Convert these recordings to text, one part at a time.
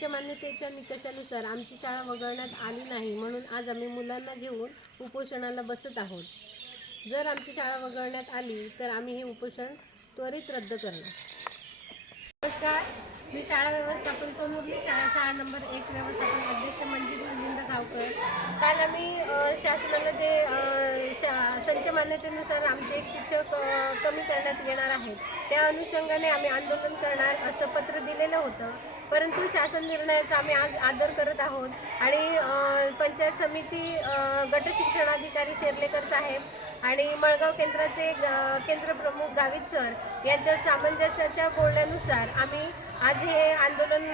संच मान्यतेच्या निकषानुसार आमची शाळा वगळण्यात आली नाही, म्हणून आज आम्ही मुलांना घेऊन उपोषणाला बसत आहोत. जर आमची शाळा वगळण्यात आली तर आम्ही हे उपोषण त्वरित रद्द करणार. नमस्कार, मी शाळा व्यवस्थापन सोनुर्ली शाळा नंबर 1 व्यवस्थापन अध्यक्ष मंजिरी मिलिंद गावकर. काल आम्ही शासनाला जे संच मान्यतेनुसार आमचे एक शिक्षक कमी करण्यात येणार आहेत, त्या अनुषंगाने आम्ही आंदोलन करणार असं पत्र दिलेलं होतं. परंतु शासन निर्णयाचा आम्ही आज आदर करत आहोत आणि पंचायत समिती गट शिक्षणाधिकारी शेर्लेकर साहेब आणि मळगाव केंद्राचे केंद्रप्रमुख गावित सर यांच्या सामंजस्याच्या बोलण्यानुसार आम्ही आज हे आंदोलन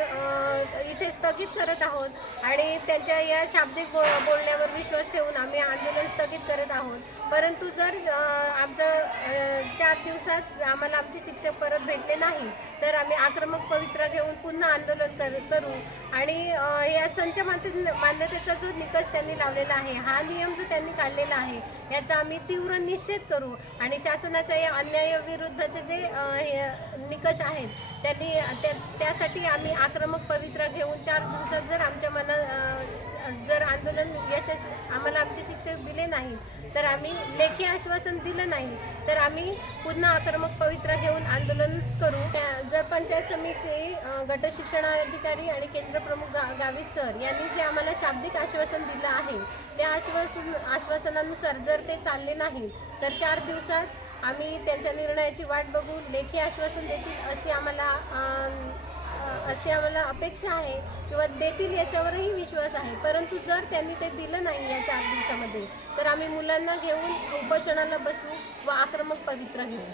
इथे स्थगित करत आहोत आणि त्यांच्या या शाब्दिक बोलण्यावर विश्वास ठेवून आम्ही आंदोलन स्थगित करत आहोत. परंतु जर आमचं 4 दिवसात आम्हाला आमचे शिक्षक परत भेटले नाही तर आम्ही आक्रमक पवित्रा घेऊन पुन्हा आंदोलन करू आणि या संच मान्यतेचा जो निकष त्यांनी लावलेला आहे, हा नियम जो त्यांनी काढलेला आहे, याचा आम्ही तीव्र निषेध करू आणि शासनाच्या या अन्यायाविरुद्धचे जे निकष आहेत त्यासाठी आम्ही आक्रमक पवित्रा घेऊन 4 दिवसात जर आमच्या जर आंदोलन आम्हाला आमचे शिक्षक दिले नाही तर आम्ही लेखी आश्वासन दिलं नाही तर आम्ही पुन्हा आक्रमक पवित्रा घेऊन आंदोलन करू. जर पंचायत समिती गट शिक्षणाधिकारी आणि केंद्रप्रमुख गावित सर यांनी जे आम्हाला शाब्दिक आश्वासन दिलं आहे, त्या आश्वासनानुसार जर ते चालले नाही तर 4 दिवसात आम्ही त्यांच्या निर्णयाची वाट बघू, लेखी आश्वासन देतील अशी आम्हाला अपेक्षा आहे किंवा देतील याच्यावरही विश्वास आहे. परंतु जर त्यांनी ते दिलं नाही या 4 दिवसामध्ये तर आम्ही मुलांना घेऊन उपोषणाला बसू व आक्रमक पवित्रा घेऊ.